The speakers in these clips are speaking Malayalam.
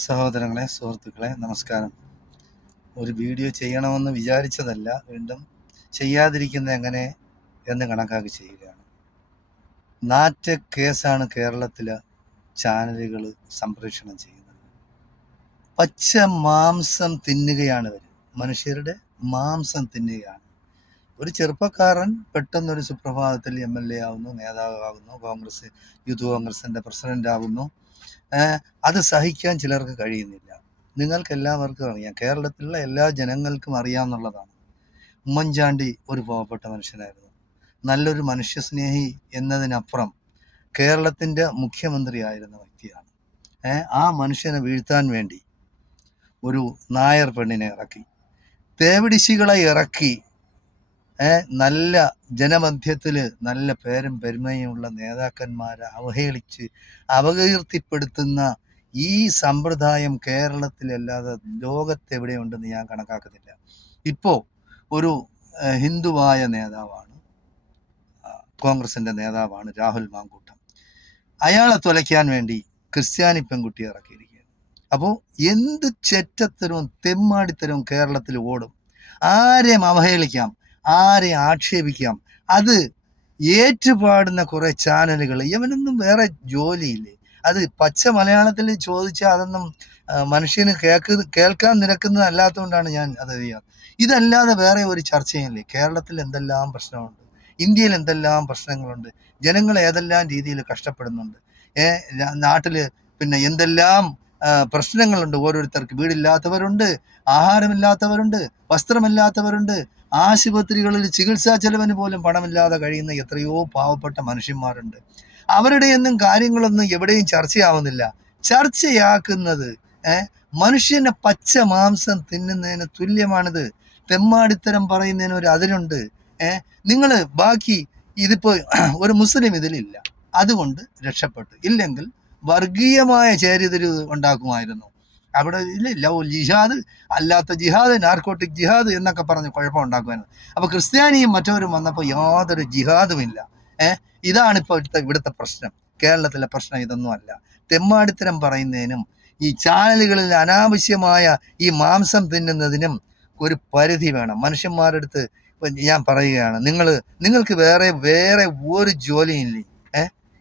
സഹോദരങ്ങളെ, സുഹൃത്തുക്കളെ, നമസ്കാരം. ഒരു വീഡിയോ ചെയ്യണമെന്ന് വിചാരിച്ചതല്ല, വീണ്ടും ചെയ്യാതിരിക്കുന്നത് എങ്ങനെ എന്ന് കണക്കാക്കി ചെയ്യുകയാണ്. നാറ്റ കേസാണ് കേരളത്തിലെ ചാനലുകൾ സംപ്രേഷണം ചെയ്യുന്നത്. പച്ച മാംസം തിന്നുകയാണ് ഇവർ, മനുഷ്യരുടെ മാംസം തിന്നുകയാണ്. ഒരു ചെറുപ്പക്കാരൻ പെട്ടെന്നൊരു സുപ്രഭാതത്തിൽ MLA ആവുന്നു, നേതാവാകുന്നു, യൂത്ത് കോൺഗ്രസിന്റെ പ്രസിഡന്റ് ആകുന്നു. അത് സഹിക്കാൻ ചിലർക്ക് കഴിയുന്നില്ല. നിങ്ങൾക്ക് എല്ലാവർക്കും അറിയാം, കേരളത്തിലുള്ള എല്ലാ ജനങ്ങൾക്കും അറിയാമെന്നുള്ളതാണ്. ഉമ്മൻചാണ്ടി ഒരു പാവപ്പെട്ട മനുഷ്യനായിരുന്നു, നല്ലൊരു മനുഷ്യസ്നേഹി എന്നതിനപ്പുറം കേരളത്തിൻ്റെ മുഖ്യമന്ത്രി ആയിരുന്ന വ്യക്തിയാണ്. ആ മനുഷ്യനെ വീഴ്ത്താൻ വേണ്ടി ഒരു നായർ പെണ്ണിനെ ഇറക്കി, തേവിടിശികളെ ഇറക്കി, നല്ല ജനമധ്യത്തിൽ നല്ല പേരും പെരുമയുമുള്ള നേതാക്കന്മാരെ അവഹേളിച്ച് അപകീർത്തിപ്പെടുത്തുന്ന ഈ സമ്പ്രദായം കേരളത്തിലല്ലാതെ ലോകത്തെവിടെയുണ്ടെന്ന് ഞാൻ കണക്കാക്കുന്നില്ല. ഇപ്പോൾ ഒരു ഹിന്ദുവായ നേതാവാണ്, കോൺഗ്രസിൻ്റെ നേതാവാണ് രാഹുൽ മാങ്കൂട്ടം. അയാളെ തുലയ്ക്കാൻ വേണ്ടി ക്രിസ്ത്യാനി പെൺകുട്ടിയെ ഇറക്കിയിരിക്കുകയാണ്. അപ്പോൾ എന്ത് ചെറ്റത്തരവും തെമ്മാടിത്തരവും കേരളത്തിൽ ഓടും. ആരെയും അവഹേളിക്കാം, ആരെയും ആക്ഷേപിക്കാം. അത് ഏറ്റുപാടുന്ന കുറെ ചാനലുകൾ, ഇവനൊന്നും വേറെ ജോലിയില്ലേ? അത് പച്ച മലയാളത്തിൽ ചോദിച്ചാൽ അതൊന്നും മനുഷ്യന് കേൾക്കാൻ നിരക്കുന്നതല്ലാത്തതുകൊണ്ടാണ് ഞാൻ അത് ചെയ്യാം. ഇതല്ലാതെ വേറെ ഒരു ചർച്ചയില്ലേ? കേരളത്തിൽ എന്തെല്ലാം പ്രശ്നമുണ്ട്, ഇന്ത്യയിൽ എന്തെല്ലാം പ്രശ്നങ്ങളുണ്ട്, ജനങ്ങൾ ഏതെല്ലാം രീതിയിൽ കഷ്ടപ്പെടുന്നുണ്ട്, നാട്ടിൽ പിന്നെ എന്തെല്ലാം പ്രശ്നങ്ങളുണ്ട്. ഓരോരുത്തർക്ക് വീടില്ലാത്തവരുണ്ട്, ആഹാരമില്ലാത്തവരുണ്ട്, വസ്ത്രമില്ലാത്തവരുണ്ട്, ആശുപത്രികളിൽ ചികിത്സാ ചെലവിന് പോലും പണമില്ലാതെ കഴിയുന്ന എത്രയോ പാവപ്പെട്ട മനുഷ്യന്മാരുണ്ട്. അവരുടെയൊന്നും കാര്യങ്ങളൊന്നും എവിടെയും ചർച്ചയാവുന്നില്ല. ചർച്ചയാക്കുന്നത് മനുഷ്യനെ പച്ച മാംസം തിന്നുന്നതിന് തുല്യമാണിത്. തെമ്മാടിത്തരം പറയുന്നതിന് ഒരു അതിരുണ്ട്. നിങ്ങൾ ബാക്കി ഇതിപ്പോൾ ഒരു മുസ്ലിം ഇതിലില്ല, അതുകൊണ്ട് രക്ഷപ്പെട്ടു. ഇല്ലെങ്കിൽ വർഗീയമായ ചേരിതിരിവ് ഉണ്ടാക്കുമായിരുന്നു. അവിടെ ഇല്ല ജിഹാദ്, അല്ലാത്ത ജിഹാദ്, നാർക്കോട്ടിക് ജിഹാദ് എന്നൊക്കെ പറഞ്ഞ് കുഴപ്പം ഉണ്ടാക്കുമായിരുന്നു. അപ്പോൾ ക്രിസ്ത്യാനിയും മറ്റവരും വന്നപ്പോൾ യാതൊരു ജിഹാദുമില്ല. ഇതാണ് ഇപ്പോൾ ഇവിടുത്തെ പ്രശ്നം. കേരളത്തിലെ പ്രശ്നം ഇതൊന്നും അല്ല. തെമ്മാടിത്തരം പറയുന്നതിനും ഈ ചാനലുകളിൽ അനാവശ്യമായ ഈ മാംസം തിന്നുന്നതിനും ഒരു പരിധി വേണം. മനുഷ്യന്മാരുടെ അടുത്ത് ഞാൻ പറയുകയാണ്, നിങ്ങൾക്ക് വേറെ ഒരു ജോലിയില്ലേ?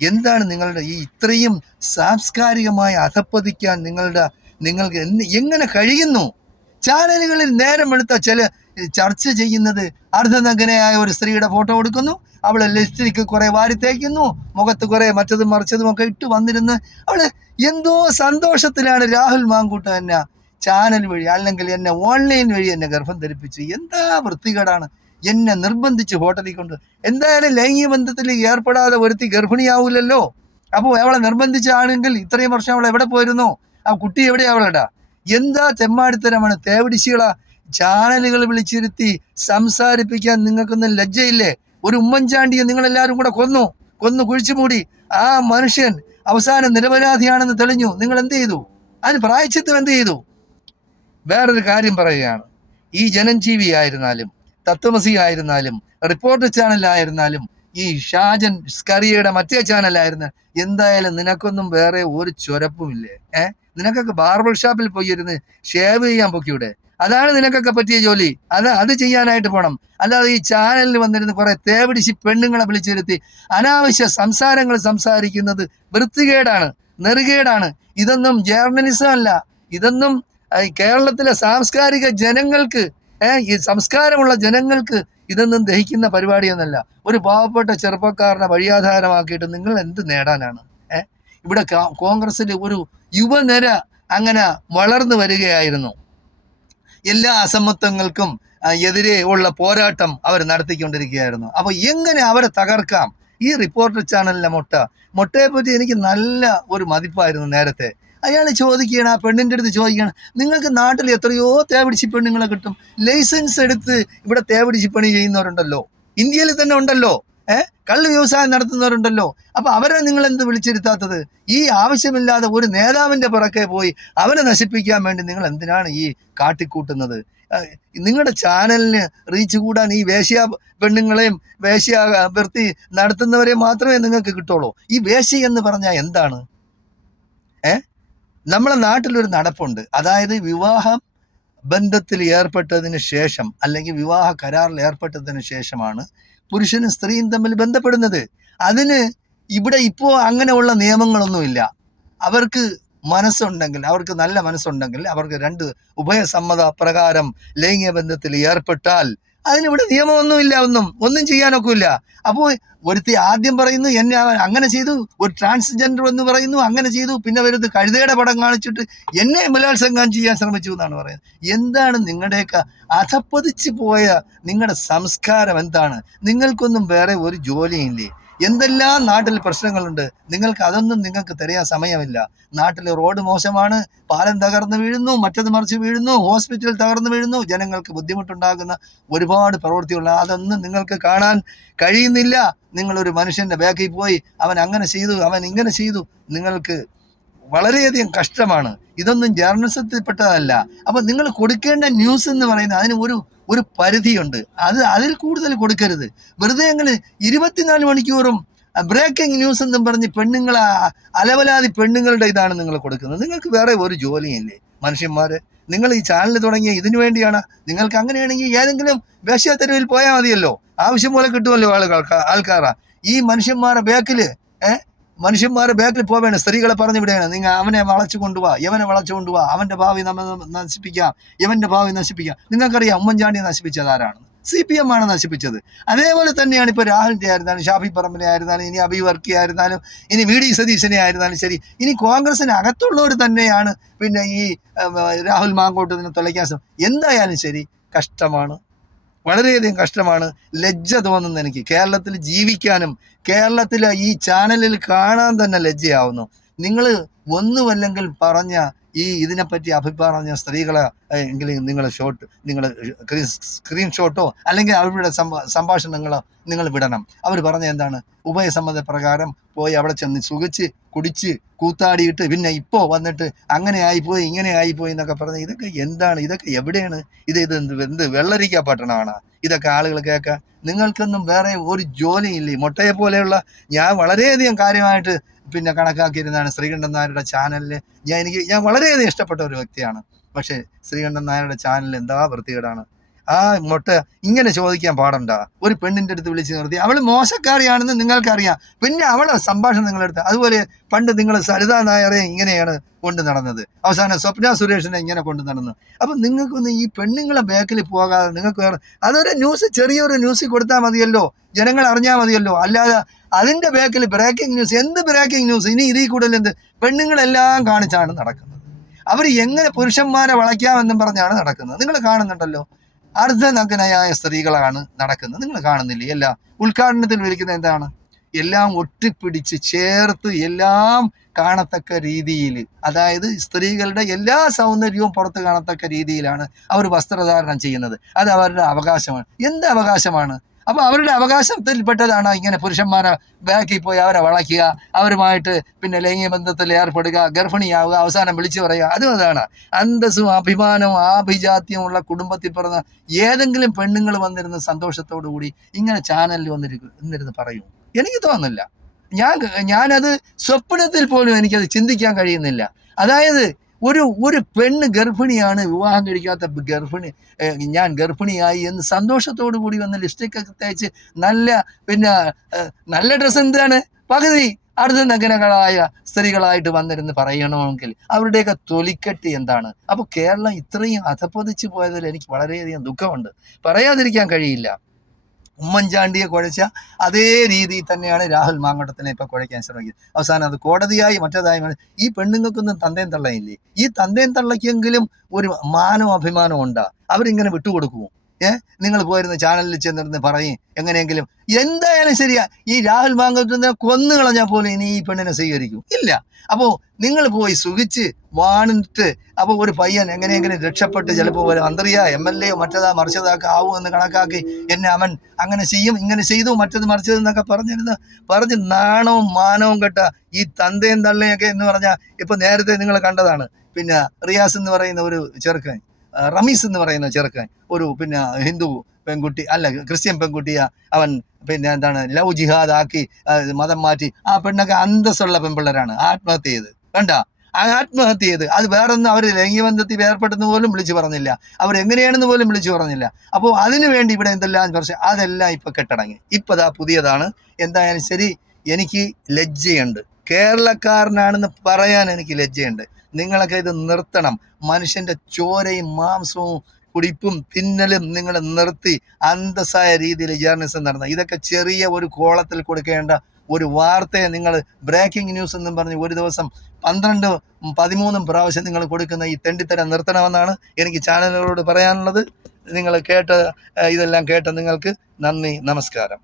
എന്താണ് നിങ്ങളുടെ ഈ ഇത്രയും സാംസ്കാരികമായി അധപ്പതിക്കാൻ നിങ്ങൾക്ക് എങ്ങനെ കഴിയുന്നു? ചാനലുകളിൽ നേരം എടുത്ത ചില ചർച്ച ചെയ്യുന്നത് അർദ്ധനഗ്നയായ ഒരു സ്ത്രീയുടെ ഫോട്ടോ കൊടുക്കുന്നു, അവളെ ലിപ്സ്റ്റിക്ക് കുറെ വാരി തേക്കുന്നു, മുഖത്ത് കുറെ മറ്റതും മറിച്ചതും ഒക്കെ ഇട്ട് വന്നിരുന്ന് അവള് എന്തോ സന്തോഷത്തിലാണ്. രാഹുൽ മാങ്കൂട്ടം എന്നെ ചാനൽ വഴി അല്ലെങ്കിൽ എന്നെ ഓൺലൈൻ വഴി എന്നെ ഗർഭം ധരിപ്പിച്ചു. എന്താ വൃത്തികേടാണ്! എന്നെ നിർബന്ധിച്ച് ഹോട്ടലിൽ കൊണ്ട്, എന്തായാലും ലൈംഗിക ബന്ധത്തിൽ ഏർപ്പെടാതെ ഒരുത്തി ഗർഭിണിയാവൂലല്ലോ. അപ്പോൾ അവളെ നിർബന്ധിച്ചാണെങ്കിൽ ഇത്രയും വർഷം അവൾ എവിടെ പോയിരുന്നോ? ആ കുട്ടി എവിടെയാ അവളടാ? എന്താ തെമ്മാടിത്തരമാണ്! തേവിടിശികളാ ചാനലുകൾ വിളിച്ചിരുത്തി സംസാരിപ്പിക്കാൻ നിങ്ങൾക്കൊന്നും ലജ്ജയില്ലേ? ഒരു ഉമ്മൻചാണ്ടിയെ നിങ്ങളെല്ലാവരും കൂടെ കൊന്നു കുഴിച്ചു മൂടി. ആ മനുഷ്യൻ അവസാനം നിരപരാധിയാണെന്ന് തെളിഞ്ഞു. നിങ്ങൾ എന്ത് ചെയ്തു? അതിന് പ്രായശ്ചിത്തം എന്ത് ചെയ്തു? വേറൊരു കാര്യം പറയുകയാണ്, ഈ ജനജീവി ആയിരുന്നാലും, തത്വമസി ആയിരുന്നാലും, റിപ്പോർട്ടർ ചാനലായിരുന്നാലും, ഈ ഷാജൻ സ്കറിയയുടെ മറ്റേ ചാനലായിരുന്ന, എന്തായാലും നിനക്കൊന്നും വേറെ ഒരു ചുരപ്പുമില്ലേ? നിനക്കൊക്കെ ബാർബർ ഷാപ്പിൽ പോയിരുന്ന് ഷേവ് ചെയ്യാൻ പൊക്കിയൂടെ? അതാണ് നിനക്കൊക്കെ പറ്റിയ ജോലി. അത് ചെയ്യാനായിട്ട് പോണം. അല്ലാതെ ഈ ചാനലിൽ വന്നിരുന്ന് കുറെ തേവിടിശി പെണ്ണുങ്ങളെ വിളിച്ചിരുത്തി അനാവശ്യ സംസാരങ്ങൾ സംസാരിക്കുന്നത് വൃത്തികേടാണ്, നെറുകേടാണ്. ഇതൊന്നും ജേർണലിസം അല്ല. ഇതൊന്നും കേരളത്തിലെ സാംസ്കാരിക ജനങ്ങൾക്ക്, ഈ സംസ്കാരമുള്ള ജനങ്ങൾക്ക് ഇതൊന്നും ദഹിക്കുന്ന പരിപാടിയൊന്നല്ല. ഒരു പാവപ്പെട്ട ചെറുപ്പക്കാരനെ വഴിയാധാരമാക്കിയിട്ട് നിങ്ങൾ എന്ത് നേടാനാണ്? ഇവിടെ കോൺഗ്രസിൽ ഒരു യുവനിര അങ്ങനെ വളർന്നു വരികയായിരുന്നു. എല്ലാ അസമത്വങ്ങൾക്കും എതിരെ ഉള്ള പോരാട്ടം അവർ നടത്തിക്കൊണ്ടിരിക്കുകയായിരുന്നു. അപ്പോൾ എങ്ങനെ അവരെ തകർക്കാം? ഈ റിപ്പോർട്ടർ ചാനലിലെ മൊട്ടയെ പറ്റി എനിക്ക് നല്ല ഒരു മതിപ്പായിരുന്നു നേരത്തെ. അയാൾ ചോദിക്കുകയാണ്, ആ പെണ്ണിൻ്റെ അടുത്ത് ചോദിക്കുകയാണ്, നിങ്ങൾക്ക് നാട്ടിൽ എത്രയോ തേവിടിച്ചി പെണ്ണുങ്ങളെ കിട്ടും, ലൈസൻസ് എടുത്ത് ഇവിടെ തേവിടിച്ചി പണി ചെയ്യുന്നവരുണ്ടല്ലോ, ഇന്ത്യയിൽ തന്നെ ഉണ്ടല്ലോ, കള്ള് വ്യവസായം നടത്തുന്നവരുണ്ടല്ലോ. അപ്പൊ അവരെ നിങ്ങൾ എന്ത് വിളിച്ചിരുത്താത്തത്? ഈ ആവശ്യമില്ലാതെ ഒരു നേതാവിന്റെ പിറക്കെ പോയി അവനെ നശിപ്പിക്കാൻ വേണ്ടി നിങ്ങൾ എന്തിനാണ് ഈ കാട്ടിക്കൂട്ടുന്നത്? നിങ്ങളുടെ ചാനലിന് റീച്ച് കൂടാൻ ഈ വേശ്യ പെണ്ണുങ്ങളെയും വേശ്യ വൃത്തി നടത്തുന്നവരെ മാത്രമേ നിങ്ങൾക്ക് കിട്ടുള്ളൂ. ഈ വേശ്യ എന്ന് പറഞ്ഞാൽ എന്താണ്? നമ്മളെ നാട്ടിലൊരു നടപ്പുണ്ട്. അതായത് വിവാഹ ബന്ധത്തിൽ ഏർപ്പെട്ടതിന് ശേഷം അല്ലെങ്കിൽ വിവാഹ കരാറിൽ ഏർപ്പെട്ടതിന് ശേഷമാണ് പുരുഷനും സ്ത്രീയും തമ്മിൽ ബന്ധപ്പെടുന്നത്. അതിന് ഇവിടെ ഇപ്പോൾ അങ്ങനെയുള്ള നിയമങ്ങളൊന്നുമില്ല. അവർക്ക് മനസ്സുണ്ടെങ്കിൽ, അവർക്ക് നല്ല മനസ്സുണ്ടെങ്കിൽ, അവർക്ക് രണ്ട് ഉഭയസമ്മത പ്രകാരം ലൈംഗിക ബന്ധത്തിൽ ഏർപ്പെട്ടാൽ അതിനിവിടെ നിയമമൊന്നുമില്ല, ഒന്നും ചെയ്യാനൊക്കില്ല. അപ്പോൾ ഒരുത്തി ആദ്യം പറയുന്നു എന്നെ അവൻ അങ്ങനെ ചെയ്തു, ഒരു ട്രാൻസ്ജെൻഡർ എന്ന് പറയുന്നു അങ്ങനെ ചെയ്തു, പിന്നെ വരുന്നത് കഴുതയുടെ പടം കാണിച്ചിട്ട് എന്നെ ബലാത്സംഗം ചെയ്യാൻ ശ്രമിച്ചു എന്നാണ് പറയുന്നത്. എന്താണ് നിങ്ങളുടെയൊക്കെ അധപ്പതിച്ച് പോയ നിങ്ങളുടെ സംസ്കാരം? എന്താണ്? നിങ്ങൾക്കൊന്നും വേറെ ഒരു ജോലിയില്ലേ? എന്തെല്ലാം നാട്ടിൽ പ്രശ്നങ്ങളുണ്ട്, നിങ്ങൾക്ക് തരാൻ സമയമില്ല. നാട്ടിൽ റോഡ് മോശമാണ്, പാലം തകർന്നു വീഴുന്നു, മറ്റത് മറിച്ച് വീഴുന്നു, ഹോസ്പിറ്റൽ തകർന്നു വീഴുന്നു, ജനങ്ങൾക്ക് ബുദ്ധിമുട്ടുണ്ടാകുന്ന ഒരുപാട് പ്രവൃത്തിയുള്ള അതൊന്നും നിങ്ങൾക്ക് കാണാൻ കഴിയുന്നില്ല. നിങ്ങളൊരു മനുഷ്യന്റെ ബാക്കിൽ പോയി അവൻ അങ്ങനെ ചെയ്തു, അവൻ ഇങ്ങനെ ചെയ്തു, നിങ്ങൾക്ക് വളരെയധികം കഷ്ടമാണ്. ഇതൊന്നും ജേർണലിസത്തിൽപ്പെട്ടതല്ല. അപ്പൊ നിങ്ങൾ കൊടുക്കേണ്ട ന്യൂസ് എന്ന് പറയുന്നത് അതിന് ഒരു പരിധിയുണ്ട്. അതിൽ കൂടുതൽ കൊടുക്കരുത്. വെറുതെ നിങ്ങൾ 24 മണിക്കൂറും ബ്രേക്കിംഗ് ന്യൂസ് എന്നും പറഞ്ഞ് പെണ്ണുങ്ങളെ അലവലാതി പെണ്ണുങ്ങളുടെ ഇതാണ് നിങ്ങൾ കൊടുക്കുന്നത്. നിങ്ങൾക്ക് വേറെ ഒരു ജോലിയില്ലേ മനുഷ്യന്മാര്? നിങ്ങൾ ഈ ചാനൽ തുടങ്ങിയ ഇതിനു വേണ്ടിയാണ്. നിങ്ങൾക്ക് അങ്ങനെയാണെങ്കിൽ ഏതെങ്കിലും വേശ്യാതെരുവിൽ പോയാൽ മതിയല്ലോ, ആവശ്യം പോലെ കിട്ടുമല്ലോ ആൾക്കാരാ. ഈ മനുഷ്യന്മാരുടെ ബാക്കിൽ പോവേണം. സ്ത്രീകളെ പറഞ്ഞു വിടുകയാണ്, നിങ്ങൾ അവനെ വളച്ചു കൊണ്ടുപോവാ, യവനെ വളച്ചു കൊണ്ടുപോവാ, അവന്റെ ഭാവി നമ്മൾ നശിപ്പിക്കാം, യവന്റെ ഭാവി നശിപ്പിക്കാം. നിങ്ങൾക്കറിയാം ഉമ്മൻചാണ്ടിയെ നശിപ്പിച്ചത് ആരാണ്? CPM ആണ് നശിപ്പിച്ചത്. അതേപോലെ തന്നെയാണ് ഇപ്പോൾ രാഹുലിന്റെ ആയിരുന്നാലും, ഷാഫി പറമ്പിനെ ആയിരുന്നാലും, ഇനി അബി വർക്കി ആയിരുന്നാലും, ഇനി VD സതീശനെ ആയിരുന്നാലും ശരി, ഇനി കോൺഗ്രസിന് അകത്തുള്ളവർ തന്നെയാണ് പിന്നെ ഈ രാഹുൽ മാങ്കോട്ടത്തിനെ തുലയ്ക്കാൻ എന്തായാലും ശരി, കഷ്ടമാണ്, വളരെയധികം കഷ്ടമാണ്. ലജ്ജ തോന്നുന്നു എനിക്ക്. കേരളത്തിൽ ജീവിക്കാനും കേരളത്തിലെ ഈ ചാനലിൽ കാണാൻ തന്നെ ലജ്ജയാവുന്നു. നിങ്ങൾ ഒന്നുമല്ലെങ്കിൽ പറഞ്ഞ ഇതിനെപ്പറ്റി അഭിപ്രായം സ്ത്രീകളെ എങ്കിലും നിങ്ങൾ സ്ക്രീൻഷോട്ടോ അല്ലെങ്കിൽ അവരുടെ സംഭാഷണങ്ങളോ നിങ്ങൾ വിടണം. അവർ പറഞ്ഞ എന്താണ്? ഉഭയസമ്മത പ്രകാരം പോയി അവിടെ ചെന്ന് സുഖിച്ച് കുടിച്ച് കൂത്താടിയിട്ട് പിന്നെ ഇപ്പോൾ വന്നിട്ട് അങ്ങനെ ആയിപ്പോയി ഇങ്ങനെ ആയിപ്പോയി എന്നൊക്കെ പറഞ്ഞ് ഇതൊക്കെ എന്താണ്? ഇതൊക്കെ എവിടെയാണ്? എന്ത് വെള്ളരിക്ക പട്ടണമാണ് ഇതൊക്കെ ആളുകൾ കേൾക്കാൻ? നിങ്ങൾക്കൊന്നും വേറെ ഒരു ജോലിയില്ലേ? മുട്ടയെ പോലെയുള്ള ഞാൻ വളരെയധികം കാര്യമായിട്ട് പിന്നെ കണക്കാക്കിയിരുന്നതാണ് ശ്രീകണ്ഠൻ നായരുടെ ചാനലിൽ. ഞാൻ വളരെയധികം ഇഷ്ടപ്പെട്ട ഒരു വ്യക്തിയാണ്. പക്ഷേ ശ്രീകണ്ഠൻ നായരുടെ ചാനലിൽ എന്താ വൃത്തികേടാണ്. ആ മുട്ട ഇങ്ങനെ ചോദിക്കാൻ പാടണ്ട. ഒരു പെണ്ണിൻ്റെ അടുത്ത് വിളിച്ച് നിർത്തി അവൾ മോശക്കാരിയാണെന്ന് നിങ്ങൾക്കറിയാം, പിന്നെ അവളെ സംഭാഷണം നിങ്ങളെടുത്ത്. അതുപോലെ പണ്ട് നിങ്ങൾ സരിതാ നായരെ ഇങ്ങനെയാണ് കൊണ്ടു നടന്നത്, അവസാനം സ്വപ്ന സുരേഷിനെ ഇങ്ങനെ കൊണ്ടു നടന്നു. അപ്പം നിങ്ങൾക്കൊന്ന് ഈ പെണ്ണുങ്ങളെ ബാക്കിൽ പോകാതെ നിങ്ങൾക്ക് വേണം അതൊരു ന്യൂസ്, ചെറിയൊരു ന്യൂസ് കൊടുത്താൽ മതിയല്ലോ, ജനങ്ങൾ അറിഞ്ഞാൽ മതിയല്ലോ. അല്ലാതെ അതിൻ്റെ ബാക്കിൽ ബ്രേക്കിംഗ് ന്യൂസ്, എന്ത് ബ്രേക്കിംഗ് ന്യൂസ്? ഇനി ഇതിൽ കൂടുതൽ എന്ത്? പെണ്ണുങ്ങളെല്ലാം കാണിച്ചാണ് നടക്കുന്നത്. അവർ എങ്ങനെ പുരുഷന്മാരെ വളയ്ക്കാമെന്നും പറഞ്ഞാണ് നടക്കുന്നത്. നിങ്ങൾ കാണുന്നുണ്ടല്ലോ, അർദ്ധനഗ്നയായ സ്ത്രീകളാണ് നടക്കുന്നത്. നിങ്ങൾ കാണുന്നില്ലേ? എല്ലാം ഉദ്ഘാടനത്തിൽ വിളിക്കുന്നത് എന്താണ്? എല്ലാം ഒട്ടിപ്പിടിച്ച് ചേർത്ത് എല്ലാം കാണത്തക്ക രീതിയിൽ, അതായത് സ്ത്രീകളുടെ എല്ലാ സൗന്ദര്യവും പുറത്ത് കാണത്തക്ക രീതിയിലാണ് അവർ വസ്ത്രധാരണം ചെയ്യുന്നത്. അത് അവരുടെ അവകാശമാണ്. എന്ത് അവകാശമാണ്? അപ്പൊ അവരുടെ അവകാശത്തിൽപ്പെട്ടതാണ് ഇങ്ങനെ പുരുഷന്മാരെ ബാക്കിൽ പോയി അവരെ വളയ്ക്കുക, അവരുമായിട്ട് പിന്നെ ലൈംഗിക ബന്ധത്തിൽ ഏർപ്പെടുക, ഗർഭിണിയാവുക, അവസാനം വിളിച്ചു പറയുക. അതാണ് അന്തസ്സും അഭിമാനവും ആഭിജാത്യമുള്ള കുടുംബത്തിൽ പിറന്ന ഏതെങ്കിലും പെണ്ണുങ്ങൾ വന്നിരുന്ന സന്തോഷത്തോടു കൂടി ഇങ്ങനെ ചാനലിൽ വന്നിരുന്ന് പറയും? എനിക്ക് തോന്നുന്നില്ല. ഞാനത് സ്വപ്നത്തിൽ പോലും എനിക്കത് ചിന്തിക്കാൻ കഴിയുന്നില്ല. അതായത് ഒരു പെണ്ണ് ഗർഭിണിയാണ്, വിവാഹം കഴിക്കാത്ത ഗർഭിണി, ഞാൻ ഗർഭിണിയായി എന്ന് സന്തോഷത്തോടു കൂടി വന്ന് ലിപ്സ്റ്റിക്കൊക്കെ തേച്ച് നല്ല ഡ്രസ്സ് എന്താണ് പകുതി അർദ്ധനഗ്നകളായ സ്ത്രീകളായിട്ട് വന്നിരുന്ന് പറയണമെങ്കിൽ അവരുടെയൊക്കെ തൊലിക്കെട്ട് എന്താണ്? അപ്പോൾ കേരളം ഇത്രയും അധപ്പതിച്ചു പോയതിൽ എനിക്ക് വളരെയധികം ദുഃഖമുണ്ട്, പറയാതിരിക്കാൻ കഴിയില്ല. ഉമ്മൻചാണ്ടിയെ കുഴച്ച അതേ രീതിയിൽ തന്നെയാണ് രാഹുൽ മാങ്കോട്ടത്തിനെ ഇപ്പൊ കുഴയ്ക്കാൻ ശ്രമിക്കുന്നത്. അവസാനം അത് കോടതിയായി മറ്റേതായി. ഈ പെണ്ണുങ്ങൾക്കൊന്നും തന്തയും തള്ളയില്ലേ? ഈ തന്തയും തള്ളയ്ക്കെങ്കിലും ഒരു മാനവും അഭിമാനവും ഉണ്ടാ? അവരിങ്ങനെ വിട്ടുകൊടുക്കുമോ? നിങ്ങൾ പോയിരുന്ന ചാനലിൽ ചെന്നിരുന്ന് പറയും എങ്ങനെയെങ്കിലും. എന്തായാലും ശരിയാ, ഈ രാഹുൽ മാങ്കോട്ടത്തിനെ കൊന്നു കളഞ്ഞാൽ പോലും ഇനി ഈ പെണ്ണിനെ സ്വീകരിക്കും ഇല്ല. അപ്പോൾ നിങ്ങൾ പോയി സുഖിച്ച് വാണിട്ട് അപ്പോൾ ഒരു പയ്യൻ എങ്ങനെയെങ്കിലും രക്ഷപ്പെട്ട് ചിലപ്പോൾ ഒരു മന്ത്രിയോ MLA മറ്റേതാ മറിച്ചതൊക്കെ ആവുമെന്ന് കണക്കാക്കി എന്നെ അവൻ അങ്ങനെ ചെയ്യും ഇങ്ങനെ ചെയ്തു മറ്റത് മറിച്ചത് എന്നൊക്കെ പറഞ്ഞ് നാണവും മാനവും കെട്ട ഈ തന്തയും തള്ളയൊക്കെ എന്ന് പറഞ്ഞാൽ ഇപ്പൊ നേരത്തെ നിങ്ങൾ കണ്ടതാണ്. പിന്നെ റിയാസ് എന്ന് പറയുന്ന ഒരു ചെറുക്കൻ, റമീസ് എന്ന് പറയുന്ന ചെറുക്കൻ, ഒരു പിന്നെ ഹിന്ദു പെൺകുട്ടി അല്ല ക്രിസ്ത്യൻ പെൺകുട്ടിയെ അവൻ ലവ് ജിഹാദ് ആക്കി മതം മാറ്റി. ആ പെണ്ണൊക്കെ അന്തസ്സുള്ള പെൺപിള്ളേരാണ്, ആത്മഹത്യ ചെയ്ത് കണ്ട. ആത്മഹത്യ ചെയ്ത്. അത് വേറൊന്നും അവർ ലൈംഗിക ബന്ധത്തിൽ ഏർപ്പെട്ടെന്ന് പോലും വിളിച്ചു പറഞ്ഞില്ല, അവരെങ്ങനെയാണെന്ന് പോലും വിളിച്ചു പറഞ്ഞില്ല. അപ്പോൾ അതിനു വേണ്ടി ഇവിടെ എന്തെല്ലാം പ്രശ്നം, അതെല്ലാം ഇപ്പൊ കെട്ടടങ്ങി. ഇപ്പൊ ദാ പുതിയതാണ്. എന്തായാലും ശരി, എനിക്ക് ലജ്ജയുണ്ട്, കേരളക്കാരനാണെന്ന് പറയാൻ എനിക്ക് ലജ്ജയുണ്ട്. നിങ്ങളൊക്കെ ഇത് നിർത്തണം. മനുഷ്യന്റെ ചോരയും മാംസവും കുടിപ്പും തിന്നലും നിങ്ങൾ നിർത്തി അന്തസ്സായ രീതിയിൽ ജേർണലിസം നടന്ന, ഇതൊക്കെ ചെറിയ ഒരു കോളത്തിൽ കൊടുക്കേണ്ട ഒരു വാർത്തയെ നിങ്ങൾ ബ്രേക്കിംഗ് ന്യൂസ് എന്നും പറഞ്ഞ് ഒരു ദിവസം 12, 13 പ്രാവശ്യം നിങ്ങൾ കൊടുക്കുന്ന ഈ തെണ്ടിത്തരം നിർത്തണമെന്നാണ് എനിക്ക് ചാനലുകളോട് പറയാനുള്ളത്. നിങ്ങൾ ഇതെല്ലാം കേട്ട നിങ്ങൾക്ക് നന്ദി, നമസ്കാരം.